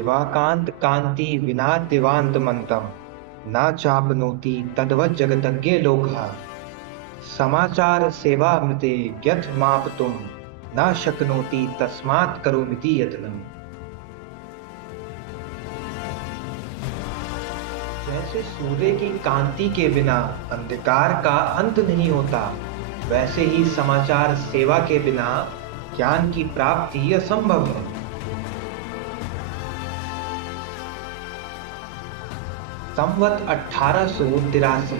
दिवाकांत कांति विना दिवान्तमन्तम् न चापनोति तद्वत् जगतज्ञे लोकः समाचार सेवामृते यत् मापतुं न शक्नोति तस्मात् करोमीति यत्नम्। जैसे सूर्य की कांति के बिना अंधकार का अंत नहीं होता, वैसे ही समाचार सेवा के बिना ज्ञान की प्राप्ति असंभव है। संवत 1883,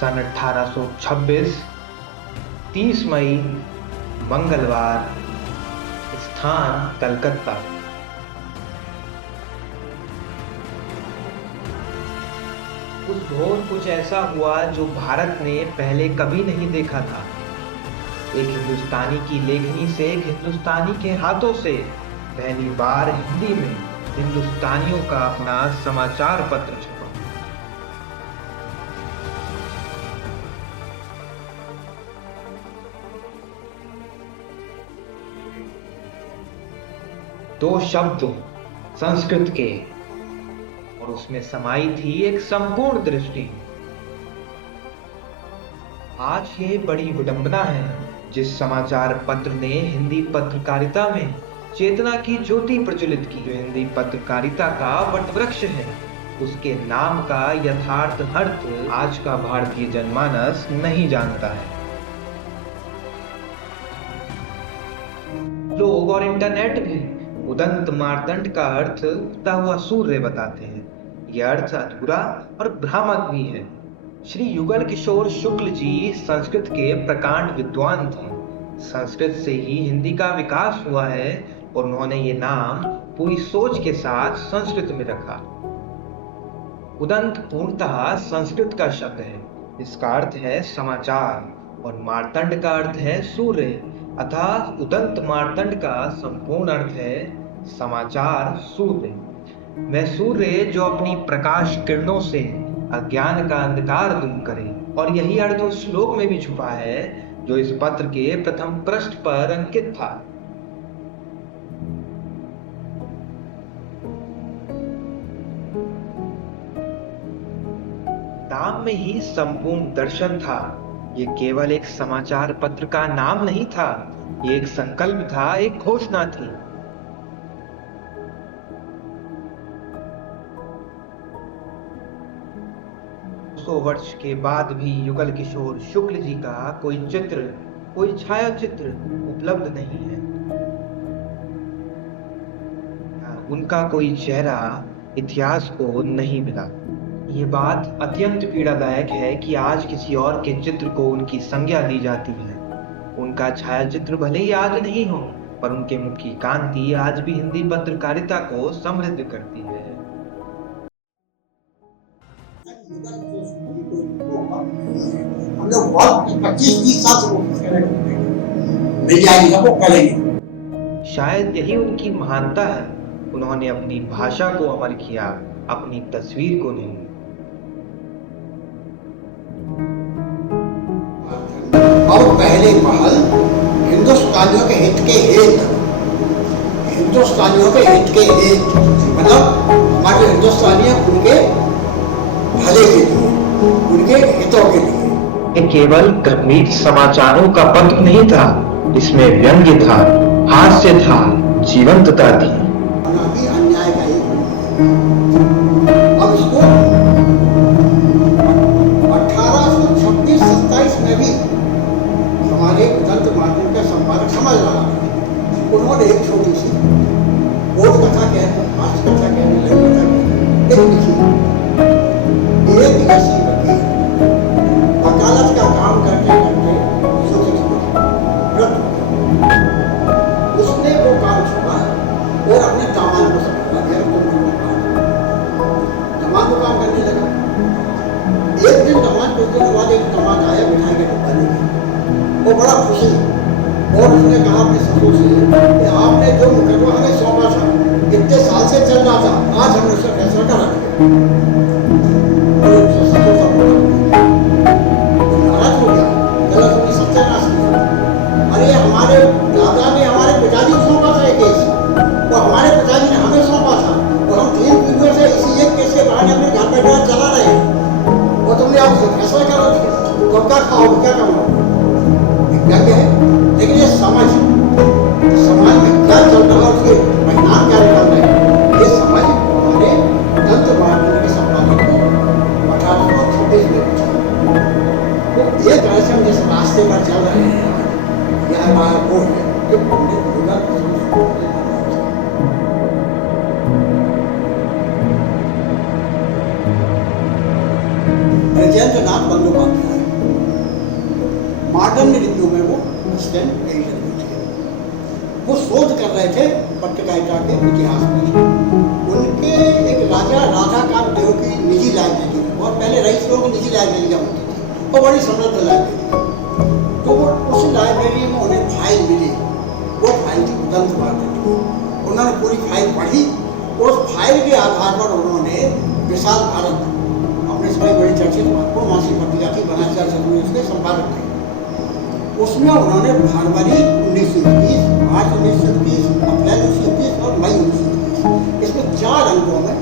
सन 1826, 30 मई, मंगलवार, स्थान कलकत्ता। उस भोर कुछ ऐसा हुआ जो भारत ने पहले कभी नहीं देखा था। एक हिंदुस्तानी की लेखनी से एक हिंदुस्तानी के हाथों से पहली बार हिंदी में हिंदुस्तानियों का अपना समाचार पत्र छपा। दो शब्द संस्कृत के, और उसमें समाई थी एक संपूर्ण दृष्टि। आज ये बड़ी विडंबना है, जिस समाचार पत्र ने हिंदी पत्रकारिता में चेतना की ज्योति प्रज्वलित की, जो हिंदी पत्रकारिता का वटवृक्ष है, उसके नाम का यथार्थ अर्थ आज का भारतीय जनमानस नहीं जानता है। लोग और इंटरनेट भी उदंत मार्तंड का अर्थ उगता हुआ सूर्य बताते हैं। यह अर्थ अधूरा और भ्रामक भी है। श्री युगल किशोर शुक्ल जी संस्कृत के प्रकांड विद्वान थे। संस्कृत से ही हिंदी का विकास हुआ है और उन्होंने ये नाम पूरी सोच के साथ संस्कृत में रखा। उदंत पूर्णतः संस्कृत का शब्द है। इसका अर्थ है समाचार और मार्तंड का अर्थ है सूर्य, अतः उदंत मार्तंड का संपूर्ण अर्थ है समाचार सूर्य। वह सूर्य जो अपनी प्रकाश किरणों से अज्ञान का अंधकार दूर करे, और यही अर्थ उस श्लोक में भी छुपा है जो इस पत्र के प्रथम पृष्ठ पर अंकित था। नाम में ही संपूर्ण दर्शन था। ये केवल एक समाचार पत्र का नाम नहीं था, ये एक संकल्प था, एक घोषणा थी। 100 वर्ष के बाद भी युगल किशोर शुक्ल जी का कोई चित्र, कोई छायाचित्र उपलब्ध नहीं है। उनका कोई चेहरा इतिहास को नहीं मिला। ये बात अत्यंत पीड़ादायक है कि आज किसी और के चित्र को उनकी संज्ञा दी जाती है। उनका छायाचित्र भले ही आज नहीं हो, पर उनके मुख की कांति आज भी हिंदी पत्रकारिता को समृद्ध करती है। हम लोग बहुत 25-30 साल से कोशिश करेंगे, मिल जाएगी ना, वो करेंगे। शायद यही उनकी महानता है। उन्होंने अपनी भाषा को अमर किया, अपनी तस्वीर को नहीं। और पहले पहल हिंदुस्तानियों के हित के हित, हिंदुस्तानियों के हित के हित, मतलब हमारे हिंदुस्तानी उनके भले के लिए, उनके हितों के लिए। ये केवल गंभीर समाचारों का पत्र नहीं था, इसमें व्यंग्य था, हास्य था, जीवंतता थी। अन्याय का ही अब इसको 1826-27 में भी हमारे उदंत मार्तंड का संपादक समझ रहा था। उन्होंने एक छोटी सी बोध कथा कहने, हास्य कथा कहने, लघु कथा कहने लिखी। एक ऐसी वकील वकालत का काम करते करते उसने वो काम छोड़ा और अपने दामाद को समझा दिया, दामाद को काम करने लगा। एक दिन दामाद, कुछ दिनों बाद एक दामाद आया मिठाई का डब्बा लेके, वो बड़ा खुशी, और उसने कहा अपने ससुर से कि आपने जो मुकदमा हमें सौंपा था, इतने साल से चल रहा था, आज हमने उसका फैसला करा दिया। नाराज हो गया, गलत अपनी सत्यानाश किया। अरे हमारे दादा ने हमारे पिताजी को सौंपा था ये केस, वो हमारे पिताजी ने हमें सौंपा था। क्या खाओ क्या कमाओ, व्यंग्य है। लेकिन ये समाज में क्या चल रहा है, उसके परिणाम क्या निकल रहे हैं, ये समझ हमारे तंत्र मार्ग के संपादक को 1826 में पूछा। तो एक तरह से हम जिस रास्ते पर चल रहे हैं आज, यह हमारा वो है कि पंडित ब्रजेंद्र नाथ बंदोपाध्याय मॉडर्न रिव्यू में वो असिस्टेंट एडिटर थे। वो शोध कर रहे थे पत्रकारिता के इतिहास में। उनके एक राजा राधाकांत देव की निजी लाइब्रेरी, और पहले रईसों की निजी लाइब्रेरियाँ होती थी, वो बड़ी समृद्ध लाइब्रेरी। तो वो उस लाइब्रेरी में उन्हें फाइल मिली, वो फाइल थी उदंत मार्तंड की। उन्होंने पूरी फाइल पढ़ी, उस फाइल के आधार पर उन्होंने विशाल भारत अपने समय बड़ी चर्चित महत्वपूर्ण मासिक पत्रिका की बनाचार चतुर्वेदी उसके संपादक थे। उसमें उन्होंने फरवरी 1921, मार्च 1921, अप्रैल 1921 और मई 1921 इसमें 4 अंकों में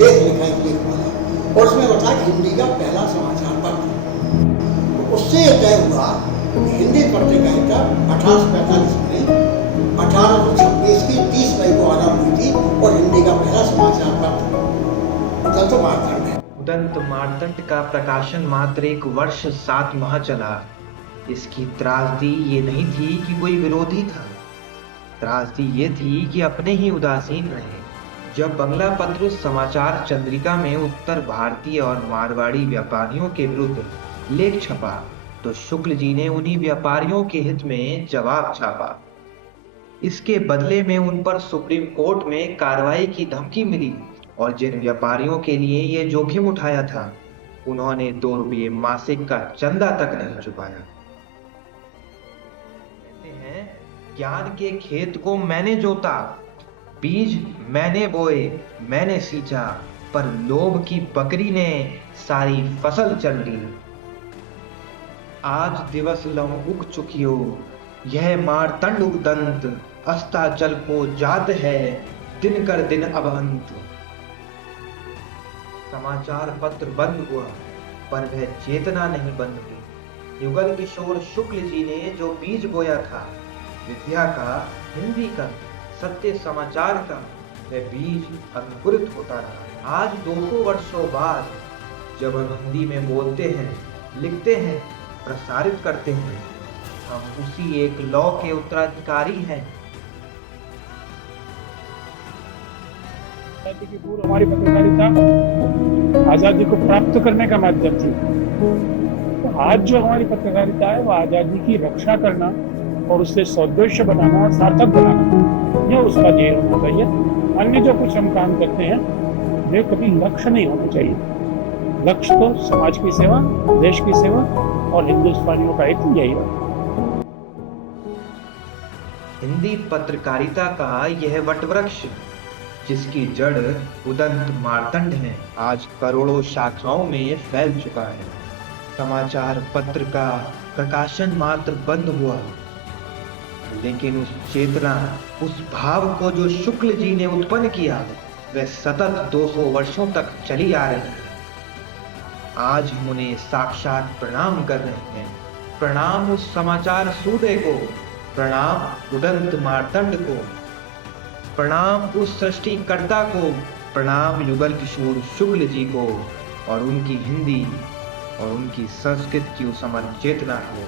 लेख लिखा, एक लेख बना, और उसमें बताया कि हिंदी का पहला समाचार पत्र। तो उससे यह तय हुआ कि हिंदी पत्रकारिता 1845 में 1826 की 30 मई को आरंभ हुई थी, और हिंदी का पहला समाचार पत्र उदंत मार्तंड है। उदंत मार्तंड का प्रकाशन मात्र 1 वर्ष 7 माह चला। इसकी त्रासदी ये नहीं थी कि कोई विरोधी था, त्रासदी ये थी कि अपने ही उदासीन रहे। जब बंगला पत्र समाचार चंद्रिका में उत्तर भारतीय और मारवाड़ी व्यापारियों के विरुद्ध लेख छपा, तो शुक्ल जी ने उन्हीं व्यापारियों के हित में जवाब छापा। इसके बदले में उन पर सुप्रीम कोर्ट में कार्रवाई की धमकी मिली, और जिन व्यापारियों के लिए ये जोखिम उठाया था, उन्होंने 2 रुपये मासिक का चंदा तक नहीं चुकाया। कहते हैं, ज्ञान के खेत को मैंने जोता, बीज मैंने बोए, मैंने सींचा, पर लोभ की बकरी ने सारी फसल चल ली। आज दिवस लम उग चुकियो, यह मार्तंड उदंत, अस्ताचल को जात है, दिन कर दिन अबंत। समाचार पत्र बंद हुआ, पर वह चेतना नहीं बंद हुई। युगल किशोर शुक्ल जी ने जो बीज बोया था, विद्या का, हिंदी का, सत्य समाचार का, वह बीज अंकुरित होता रहा। आज 200 वर्षों बाद जब हम हिंदी में बोलते हैं, लिखते हैं, प्रसारित करते हैं, हम उसी एक लौ के उत्तराधिकारी हैं। आजादी की पूर्व हमारी पत्रकारिता आजादी को प्राप्त करने का माध्यम थी। तो आज जो हमारी पत्रकारिता है, वो आजादी की रक्षा करना और उससे सौदेश्य बनाना और सार्थक बनाना, यह उसका ध्येय होना चाहिए। अन्य जो कुछ हम काम करते हैं, वे कभी लक्ष्य नहीं होना चाहिए। लक्ष्य तो समाज की सेवा, देश की सेवा और हिंदुस्तानियों का हित यही है। हिंदी पत्रकारिता का यह वटवृक्ष, जिसकी जड़ उदंत मार्तंड है, आज करोड़ों शाखाओं में फैल चुका है। समाचार पत्र का प्रकाशन मात्र बंद हुआ, लेकिन उस चेतना, उस भाव को जो शुक्ल जी ने उत्पन्न किया, वह सतत 200 वर्षों तक चली आ रही है। आज हम उन्हें साक्षात प्रणाम कर रहे हैं। प्रणाम उस समाचार सूदे को, प्रणाम उदंत मार्तंड को, प्रणाम उस सृष्टिकर्ता को, प्रणाम युगल किशोर शुक्ल जी को और उनकी हिंदी और उनकी संस्कृत की उस अमर चेतना को।